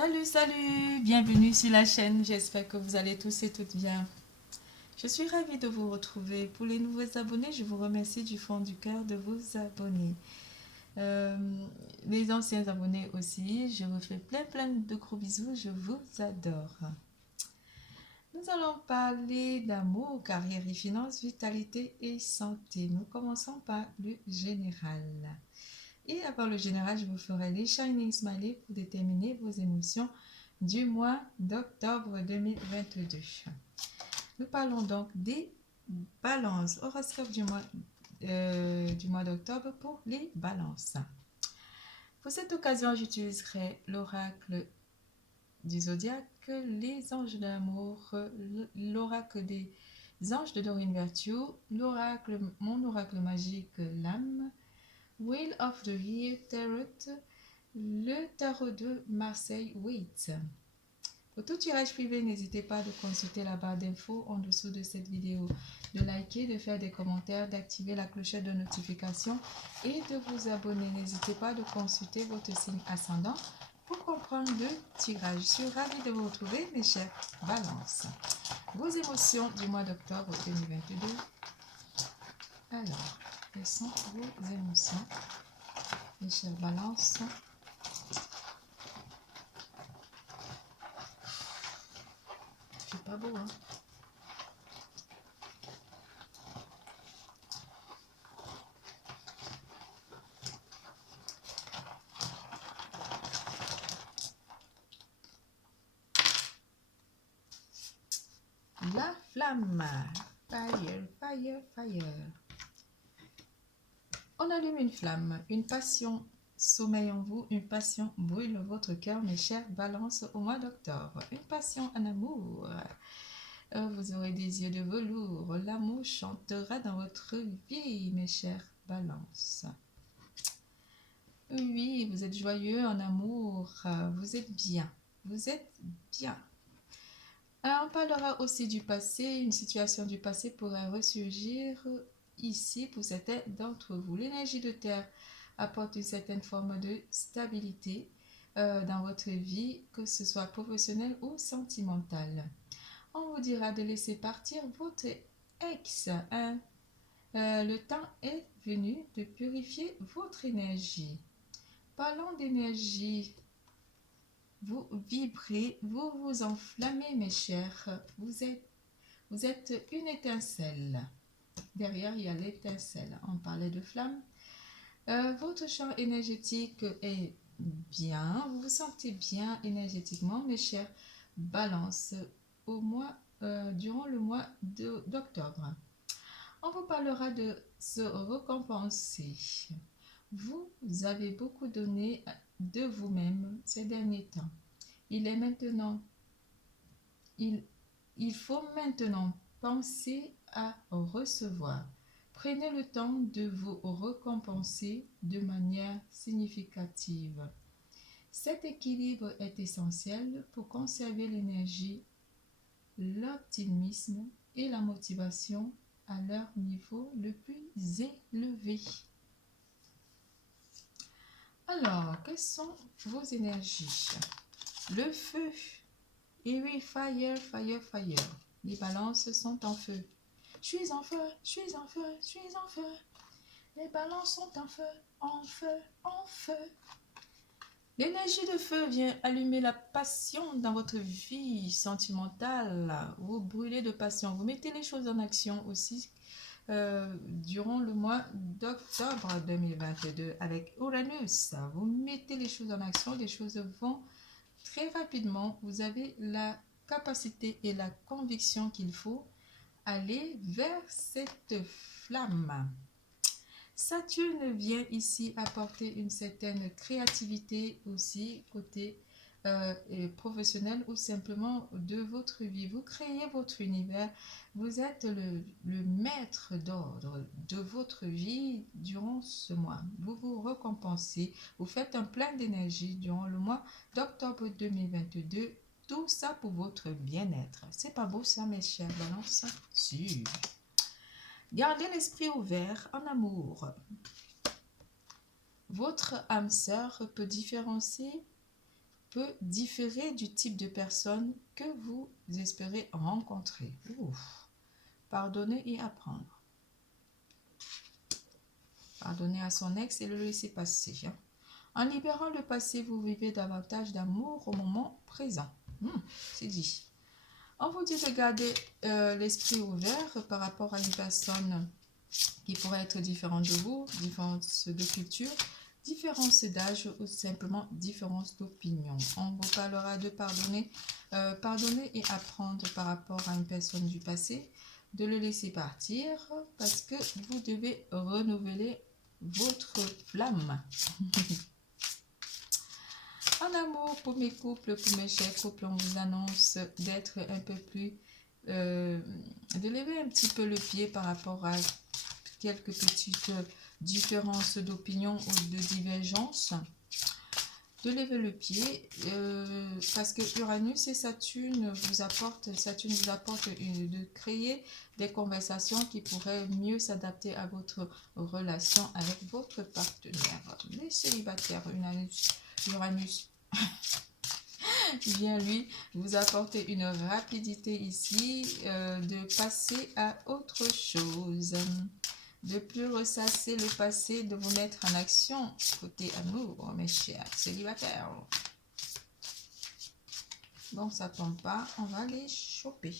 Salut, salut, bienvenue sur la chaîne, j'espère que vous allez tous et toutes bien. Je suis ravie de vous retrouver. Pour les nouveaux abonnés, je vous remercie du fond du cœur de vous abonner. Les anciens abonnés aussi, je vous fais plein de gros bisous, je vous adore. Nous allons parler d'amour, carrière et finances, vitalité et santé. Nous commençons par le général. Et avant le général, je vous ferai les Shining Smiley pour déterminer vos émotions du mois d'octobre 2022. Nous parlons donc des balances, horoscope du mois d'octobre pour les balances. Pour cette occasion, j'utiliserai l'oracle du zodiaque, les anges de l'amour, l'oracle des anges de Doreen Virtue, mon oracle magique, l'âme, Wheel of the Year Tarot, le tarot de Marseille Waite. Pour tout tirage privé, n'hésitez pas à consulter la barre d'infos en dessous de cette vidéo, de liker, de faire des commentaires, d'activer la clochette de notification et de vous abonner. N'hésitez pas à consulter votre signe ascendant pour comprendre le tirage. Je suis ravie de vous retrouver, mes chers balances. Vos émotions du mois d'octobre 2022. Alors, quelles sont vos émotions, mes chers balances? C'est pas beau, hein? La flamme. Fire, fire, fire. On allume une flamme, une passion sommeille en vous, une passion brûle votre cœur, mes chers balances, au mois d'octobre. Une passion en amour. Vous aurez des yeux de velours. L'amour chantera dans votre vie, mes chers balances. Oui, vous êtes joyeux en amour. Vous êtes bien. Vous êtes bien. Alors, on parlera aussi du passé. Une situation du passé pourrait ressurgir ici pour certains d'entre vous. L'énergie de terre apporte une certaine forme de stabilité dans votre vie, que ce soit professionnelle ou sentimentale. On vous dira de laisser partir votre ex. Le temps est venu de purifier votre énergie. Parlons d'énergie. Vous vibrez, vous vous enflammez, mes chers. Vous êtes une étincelle. Derrière, il y a l'étincelle. On parlait de flamme. Votre champ énergétique est bien. Vous vous sentez bien énergétiquement, mes chers balances, durant le mois d'octobre. On vous parlera de se récompenser. Vous avez beaucoup donné de vous-même ces derniers temps. Il faut maintenant penser à recevoir. Prenez le temps de vous récompenser de manière significative. Cet équilibre est essentiel pour conserver l'énergie, l'optimisme et la motivation à leur niveau le plus élevé. Alors, quelles sont vos énergies? Le feu. Et oui, fire, fire, fire. Les balances sont en feu. Je suis en feu, je suis en feu, je suis en feu. Les balances sont en feu, en feu, en feu. L'énergie de feu vient allumer la passion dans votre vie sentimentale. Vous brûlez de passion. Vous mettez les choses en action aussi durant le mois d'octobre 2022 avec Uranus. Vous mettez les choses en action, les choses vont très rapidement. Vous avez la capacité et la conviction qu'il faut aller vers cette flamme. Saturne vient ici apporter une certaine créativité aussi côté professionnel ou simplement de votre vie. Vous créez votre univers, vous êtes le maître d'ordre de votre vie durant ce mois. Vous vous récompensez, vous faites un plein d'énergie durant le mois d'octobre 2022. Tout ça pour votre bien-être. C'est pas beau ça, mes chers balances? Si. Gardez l'esprit ouvert en amour. Votre âme sœur peut différencier peut différer du type de personne que vous espérez rencontrer. Ouf. Pardonner et apprendre. Pardonner à son ex et le laisser passer. En libérant le passé, vous vivez davantage d'amour au moment présent. C'est dit. On vous dit de garder l'esprit ouvert par rapport à une personne qui pourrait être différente de vous, différence de culture, différence d'âge ou simplement différence d'opinion. On vous parlera de pardonner, pardonner et apprendre par rapport à une personne du passé, de le laisser partir parce que vous devez renouveler votre flamme. En amour, pour mes couples, pour mes chers couples, on vous annonce d'être un peu plus, de lever un petit peu le pied par rapport à quelques petites différences d'opinion ou de divergence. De lever le pied, parce que Uranus et Saturne vous apportent, de créer des conversations qui pourraient mieux s'adapter à votre relation avec votre partenaire. Les célibataires, Uranus vient lui vous apporter une rapidité ici, de passer à autre chose, de plus ressasser le passé, de vous mettre en action côté amour, mes chers célibataires. Bon, ça tombe pas, on va les choper.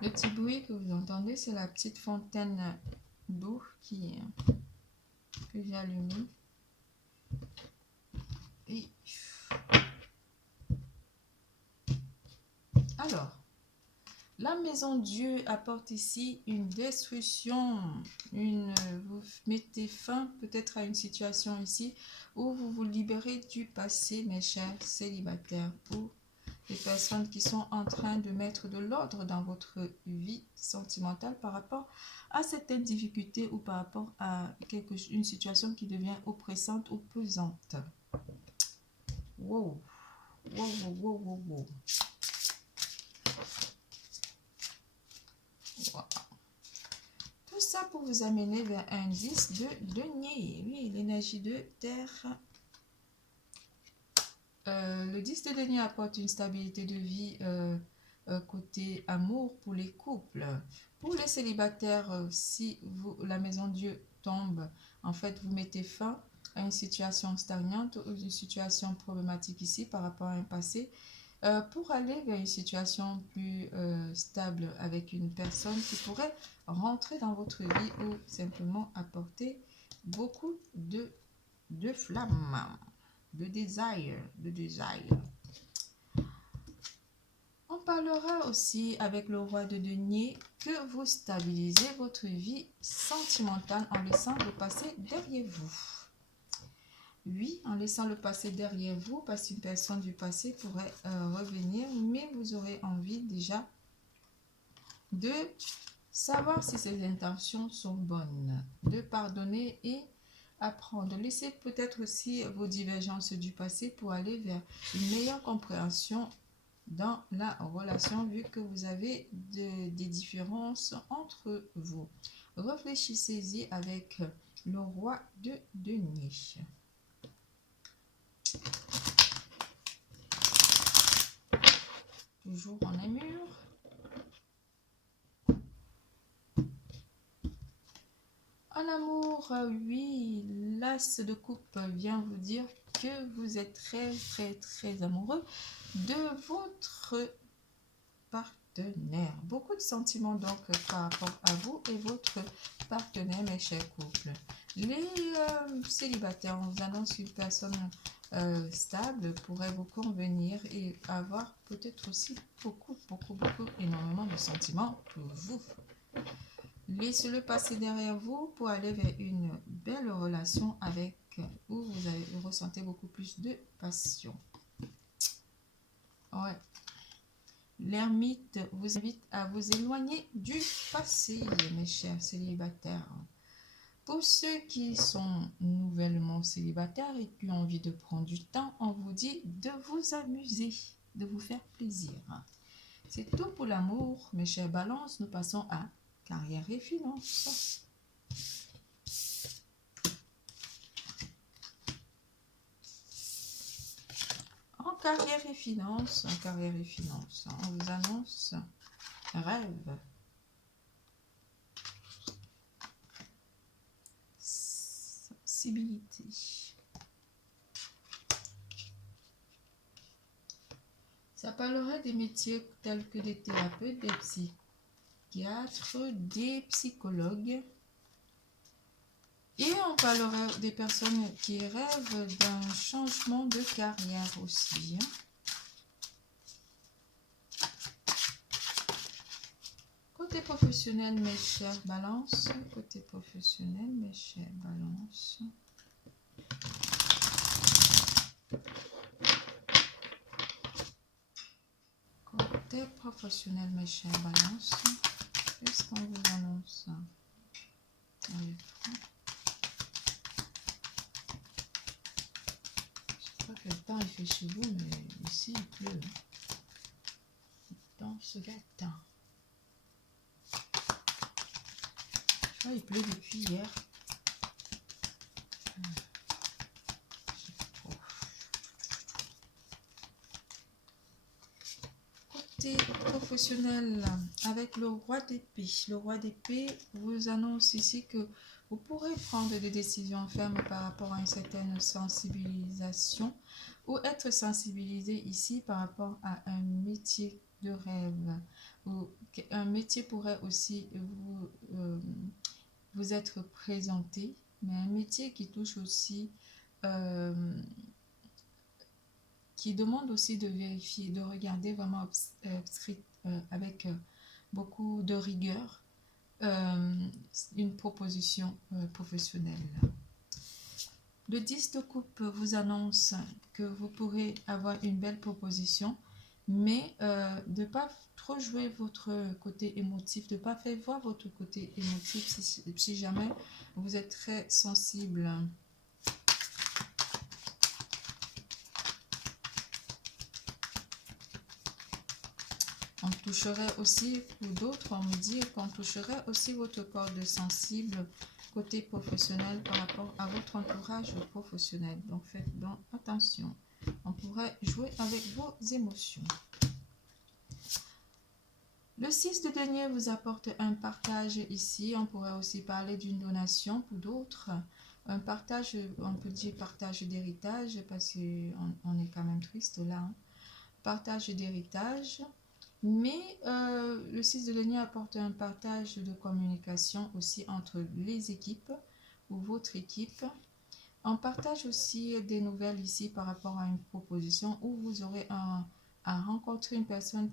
Le petit bruit que vous entendez, c'est la petite fontaine d'eau que j'ai allumée. Et alors, la maison Dieu apporte ici une destruction, vous mettez fin peut-être à une situation ici où vous vous libérez du passé, mes chers célibataires, ou les personnes qui sont en train de mettre de l'ordre dans votre vie sentimentale par rapport à certaines difficultés ou par rapport à une situation qui devient oppressante ou pesante. Wow, wow, wow, wow, wow, wow. Wow. Tout ça pour vous amener vers un 10 de denier. Oui, l'énergie de terre. Le 10 de denier apporte une stabilité de vie côté amour pour les couples. Pour les célibataires, si la maison Dieu tombe, en fait, vous mettez fin à une situation stagnante ou une situation problématique ici par rapport à un passé. Pour aller vers une situation plus stable avec une personne qui pourrait rentrer dans votre vie ou simplement apporter beaucoup de flamme, de désir. On parlera aussi avec le roi de denier que vous stabilisez votre vie sentimentale en laissant le passé derrière vous. Oui, en laissant le passé derrière vous, parce qu'une personne du passé pourrait revenir, mais vous aurez envie déjà de savoir si ses intentions sont bonnes, de pardonner et apprendre. Laissez peut-être aussi vos divergences du passé pour aller vers une meilleure compréhension dans la relation, vu que vous avez des différences entre vous. Réfléchissez-y avec le roi de denier. Toujours en amour. En amour, oui, l'as de coupe vient vous dire que vous êtes très, très, très amoureux de votre partenaire. Beaucoup de sentiments donc par rapport à vous et votre partenaire, mes chers couples. Les célibataires, on vous annonce qu'une personne stable pourrait vous convenir et avoir peut-être aussi beaucoup, énormément de sentiments pour vous. Laissez-le passer derrière vous pour aller vers une belle relation avec où vous ressentez beaucoup plus de passion. Ouais. L'ermite vous invite à vous éloigner du passé, mes chers célibataires. Pour ceux qui sont nouvellement célibataires et qui ont envie de prendre du temps, on vous dit de vous amuser, de vous faire plaisir. C'est tout pour l'amour, mes chers balances. Nous passons à carrière et finances. carrière et finance, on vous annonce rêve. Sensibilité. Ça parlerait des métiers tels que des thérapeutes, des psychiatres, des psychologues. Et on parlerait des personnes qui rêvent d'un changement de carrière aussi. Côté professionnel, mes chers balances. Côté professionnel, mes chers balances. Côté professionnel, mes chers balances. Qu'est-ce qu'on vous annonce? Allez, je sais pas quel temps il fait chez vous, mais ici il pleut. Dans ce gâteau. Je vois, il pleut depuis hier. Côté professionnel, avec le roi d'épée. Le roi d'épée vous annonce ici que vous pourrez prendre des décisions fermes par rapport à une certaine sensibilisation ou être sensibilisé ici par rapport à un métier de rêve. Ou un métier pourrait aussi vous être présenté, mais un métier qui touche aussi, qui demande aussi de vérifier, de regarder vraiment avec beaucoup de rigueur une proposition professionnelle. Le 10 de coupe vous annonce que vous pourrez avoir une belle proposition, mais de ne pas trop jouer votre côté émotif, de ne pas faire voir votre côté émotif si jamais vous êtes très sensible. On toucherait aussi, pour d'autres, on me dit qu'on toucherait aussi votre corde sensible côté professionnel par rapport à votre entourage professionnel. Donc faites donc attention. On pourrait jouer avec vos émotions. Le 6 de denier vous apporte un partage ici. On pourrait aussi parler d'une donation pour d'autres. Un partage, on peut dire partage d'héritage parce qu'on est quand même triste là. Hein. Partage d'héritage. Mais le 6 de denier apporte un partage de communication aussi entre les équipes ou votre équipe. On partage aussi des nouvelles ici par rapport à une proposition où vous aurez à rencontrer une personne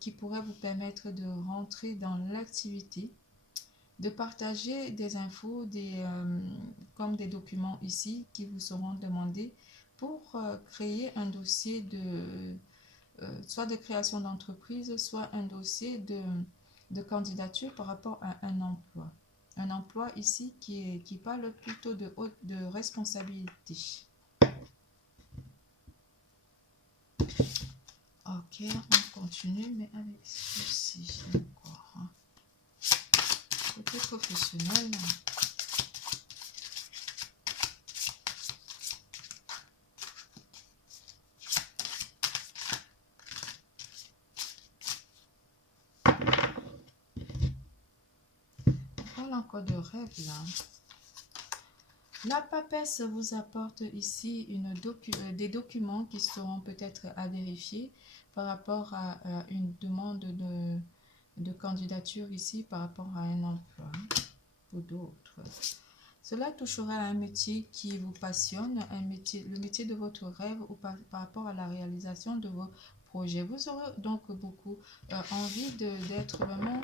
qui pourrait vous permettre de rentrer dans l'activité, de partager des infos, comme des documents ici qui vous seront demandés pour créer un dossier soit de création d'entreprise, soit un dossier de candidature par rapport à un emploi. Un emploi ici qui parle plutôt de responsabilité. Ok, on continue, mais avec ceci encore. Côté professionnel. Encore de rêve là. La papesse vous apporte ici des documents qui seront peut-être à vérifier par rapport à une demande de candidature ici par rapport à un emploi ou d'autres. Cela touchera à un métier qui vous passionne, le métier de votre rêve ou par rapport à la réalisation de vos projets. Vous aurez donc beaucoup envie d'être vraiment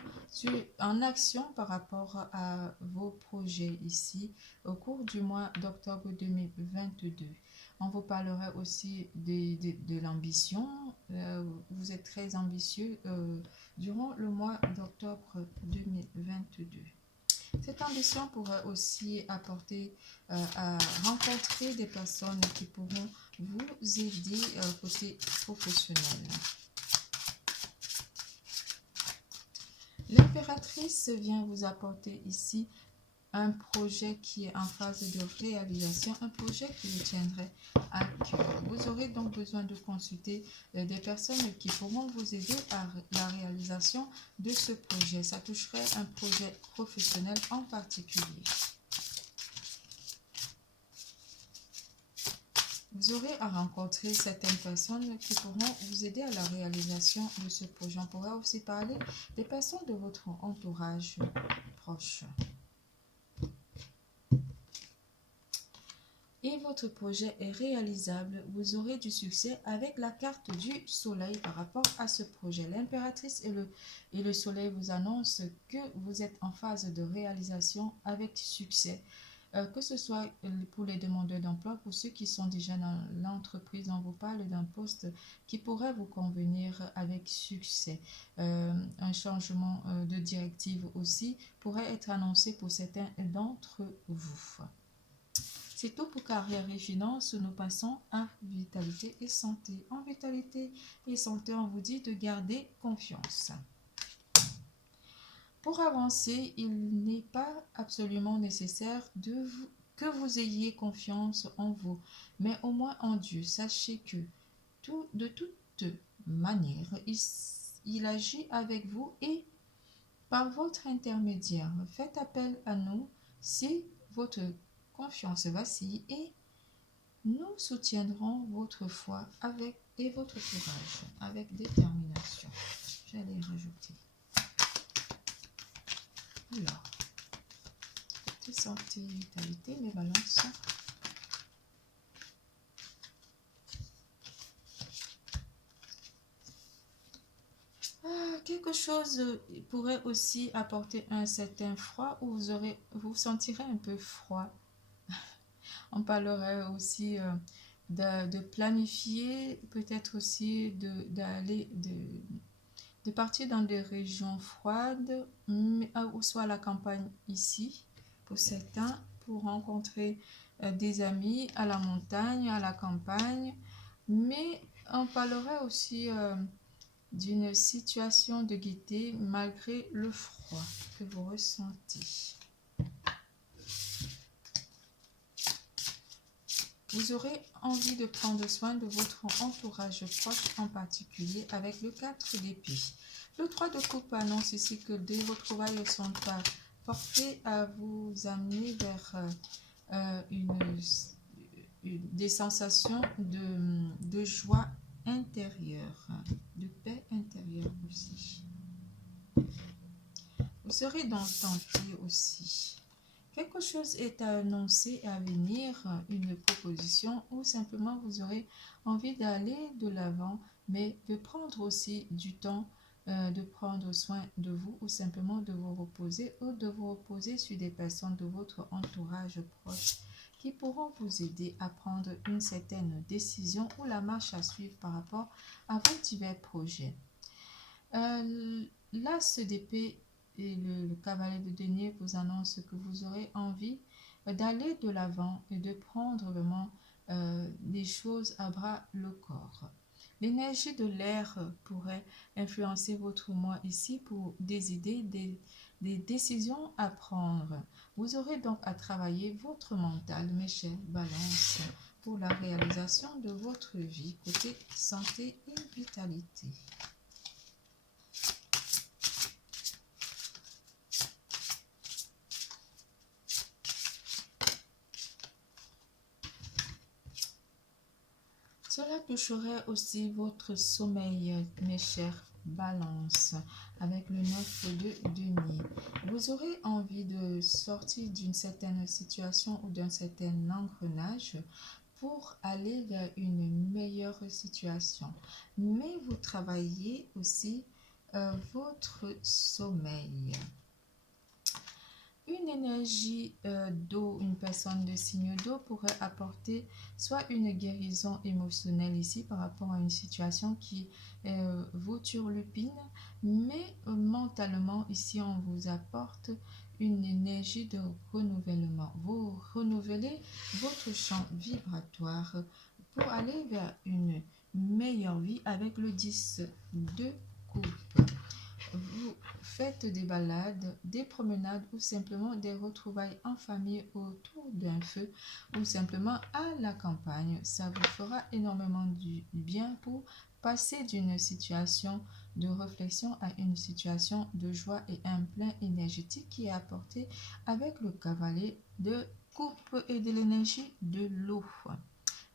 en action par rapport à vos projets ici au cours du mois d'octobre 2022. On vous parlera aussi de l'ambition. Vous êtes très ambitieux durant le mois d'octobre 2022. Cette ambition pourrait aussi apporter à rencontrer des personnes qui pourront vous aider côté professionnel. L'impératrice vient vous apporter ici un projet qui est en phase de réalisation, un projet qui vous tiendrait à cœur. Vous aurez donc besoin de consulter des personnes qui pourront vous aider à la réalisation de ce projet. Ça toucherait un projet professionnel en particulier. Vous aurez à rencontrer certaines personnes qui pourront vous aider à la réalisation de ce projet. On pourra aussi parler des personnes de votre entourage proche. Et votre projet est réalisable. Vous aurez du succès avec la carte du soleil par rapport à ce projet. L'impératrice et le soleil vous annoncent que vous êtes en phase de réalisation avec succès. Que ce soit pour les demandeurs d'emploi, pour ceux qui sont déjà dans l'entreprise, on vous parle d'un poste qui pourrait vous convenir avec succès. Un changement de directive aussi pourrait être annoncé pour certains d'entre vous. C'est tout pour carrière et finances. Nous passons à vitalité et santé. En vitalité et santé, on vous dit de garder confiance. Pour avancer, il n'est pas absolument nécessaire que vous ayez confiance en vous, mais au moins en Dieu. Sachez que de toute manière, il agit avec vous et par votre intermédiaire. Faites appel à nous si votre confiance vacille et nous soutiendrons votre foi et votre courage avec détermination. J'allais rajouter. Alors, santé, vitalité, mes balances. Quelque chose pourrait aussi apporter un certain froid ou vous sentirez un peu froid. On parlerait aussi de planifier, peut-être aussi de partir dans des régions froides, ou soit à la campagne ici, pour certains, pour rencontrer des amis à la montagne, à la campagne. Mais on parlerait aussi d'une situation de gaieté malgré le froid que vous ressentez. Vous aurez envie de prendre soin de votre entourage proche, en particulier avec le 4 d'épée. Le 3 de coupe annonce ici que des retrouvailles sont portées à vous amener vers des sensations de joie intérieure, de paix intérieure aussi. Vous serez dans le tenté aussi. Quelque chose est à annoncer à venir, une proposition, ou simplement vous aurez envie d'aller de l'avant, mais de prendre aussi du temps, de prendre soin de vous, ou simplement de vous reposer sur des personnes de votre entourage proche qui pourront vous aider à prendre une certaine décision ou la marche à suivre par rapport à vos divers projets. L'As d'épée et le cavalier de denier vous annonce que vous aurez envie d'aller de l'avant et de prendre vraiment les choses à bras le corps. L'énergie de l'air pourrait influencer votre moi ici pour des idées, des décisions à prendre. Vous aurez donc à travailler votre mental, mes chers balances, pour la réalisation de votre vie côté santé et vitalité. Cela toucherait aussi votre sommeil, mes chers balances, avec le 9 de denier. Vous aurez envie de sortir d'une certaine situation ou d'un certain engrenage pour aller vers une meilleure situation. Mais vous travaillez aussi votre sommeil. Une énergie d'eau, une personne de signe d'eau pourrait apporter soit une guérison émotionnelle ici par rapport à une situation qui vous turlupine, mais mentalement ici on vous apporte une énergie de renouvellement. Vous renouvelez votre champ vibratoire pour aller vers une meilleure vie avec le 10 de coupe. vous faites des balades, des promenades ou simplement des retrouvailles en famille autour d'un feu ou simplement à la campagne. Ça vous fera énormément du bien pour passer d'une situation de réflexion à une situation de joie et un plein énergétique qui est apporté avec le cavalier de coupe et de l'énergie de l'eau.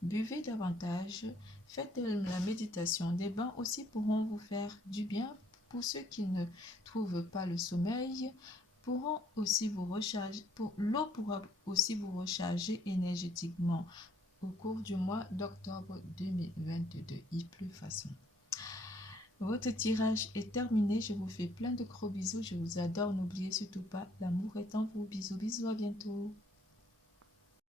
Buvez davantage, faites de la méditation. Des bains aussi pourront vous faire du bien. Pour ceux qui ne trouvent pas le sommeil, pourront aussi vous recharger. L'eau pourra aussi vous recharger énergétiquement au cours du mois d'octobre 2022. Il pleut façon. Votre tirage est terminé. Je vous fais plein de gros bisous. Je vous adore. N'oubliez surtout pas, l'amour est en vous. Bisous, bisous, à bientôt.